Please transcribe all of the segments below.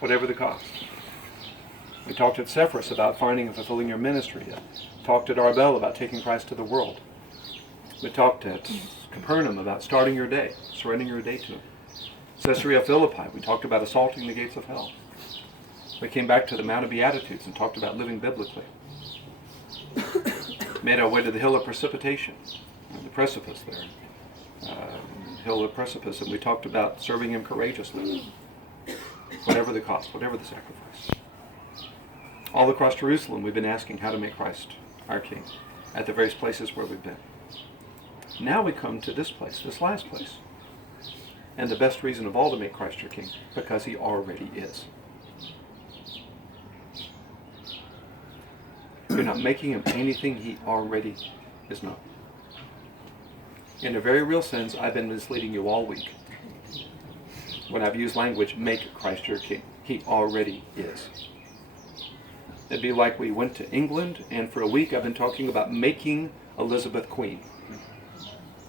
whatever the cost. We talked at Cephas about finding and fulfilling your ministry. Talked at Arbel about taking Christ to the world. We talked at Capernaum about starting your day, surrendering your day to Him. Caesarea Philippi, we talked about assaulting the gates of hell. We came back to the Mount of Beatitudes and talked about living biblically. Made our way to the Hill of Precipitation, the precipice there. Hill of Precipice, and we talked about serving Him courageously. Whatever the cost, whatever the sacrifice. All across Jerusalem, we've been asking how to make Christ our King at the various places where we've been. Now we come to this place, this last place. And the best reason of all to make Christ your King, because He already is. You're not making Him anything He already is not. In a very real sense, I've been misleading you all week when I've used language, make Christ your King. He already is. It'd be like we went to England, and for a week I've been talking about making Elizabeth Queen.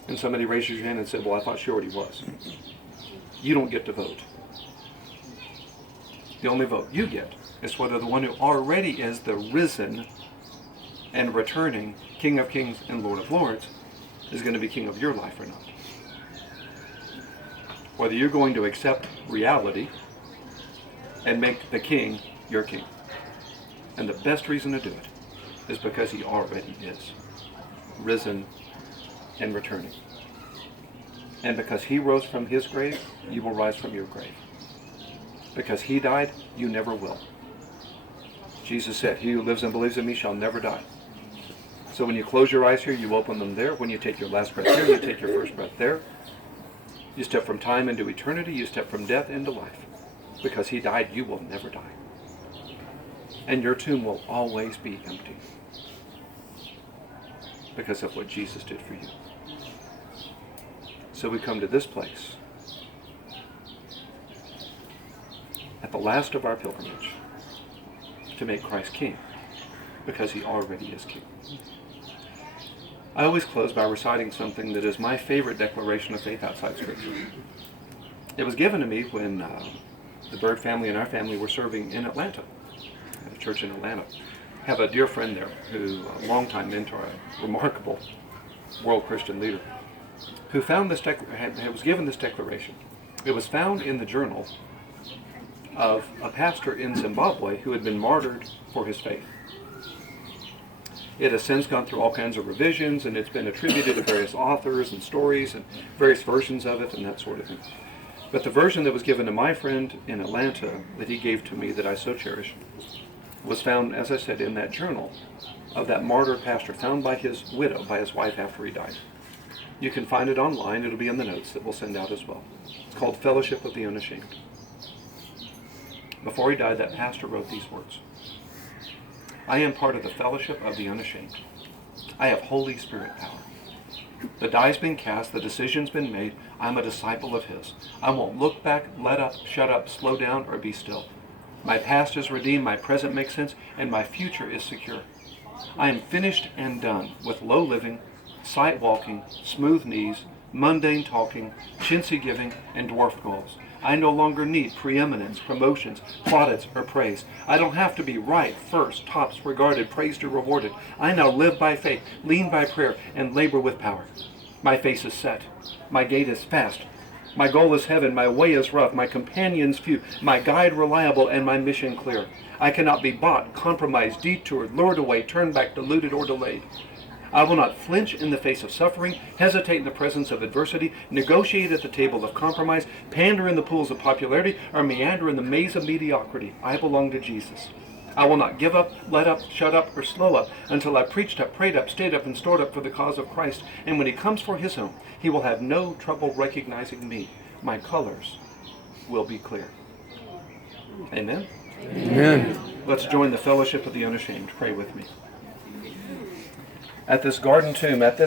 And somebody raises your hand and said, well, I thought she already was. You don't get to vote. The only vote you get is whether the one who already is the risen and returning King of Kings and Lord of Lords is going to be king of your life or not. Whether you're going to accept reality and make the King your King. And the best reason to do it is because He already is risen and returning. And because He rose from His grave, you will rise from your grave. Because He died, you never will. Jesus said, he who lives and believes in me shall never die. So when you close your eyes here, you open them there. When you take your last breath here, you take your first breath there. You step from time into eternity. You step from death into life. Because He died, you will never die. And your tomb will always be empty. Because of what Jesus did for you. So we come to this place at the last of our pilgrimage to make Christ King, because He already is King. I always close by reciting something that is my favorite declaration of faith outside Scripture. It was given to me when the Bird family and our family were serving in Atlanta, at a church in Atlanta. I have a dear friend there who, a longtime mentor, a remarkable world Christian leader, who found this was given this declaration. It was found in the journal of a pastor in Zimbabwe who had been martyred for his faith. It has since gone through all kinds of revisions, and it's been attributed to various authors and stories and various versions of it and that sort of thing. But the version that was given to my friend in Atlanta that he gave to me that I so cherish was found, as I said, in that journal of that martyr pastor, found by his widow, by his wife after he died. You can find it online. It'll be in the notes that we'll send out as well. It's called Fellowship of the Unashamed. Before he died, that pastor wrote these words. I am part of the fellowship of the unashamed. I have Holy Spirit power. The die's been cast, the decision's been made. I'm a disciple of His. I won't look back, let up, shut up, slow down, or be still. My past is redeemed, my present makes sense, and my future is secure. I am finished and done with low living, sight walking, smooth knees, mundane talking, chintzy giving, and dwarf goals. I no longer need preeminence, promotions, plaudits, or praise. I don't have to be right, first, tops, regarded, praised, or rewarded. I now live by faith, lean by prayer, and labor with power. My face is set. My gait is fast. My goal is heaven. My way is rough. My companions few. My guide reliable, and my mission clear. I cannot be bought, compromised, detoured, lured away, turned back, deluded, or delayed. I will not flinch in the face of suffering, hesitate in the presence of adversity, negotiate at the table of compromise, pander in the pools of popularity, or meander in the maze of mediocrity. I belong to Jesus. I will not give up, let up, shut up, or slow up until I preached up, prayed up, stayed up, and stored up for the cause of Christ. And when He comes for His own, He will have no trouble recognizing me. My colors will be clear. Amen? Amen. Let's join the fellowship of the unashamed. Pray with me. At this garden tomb, at this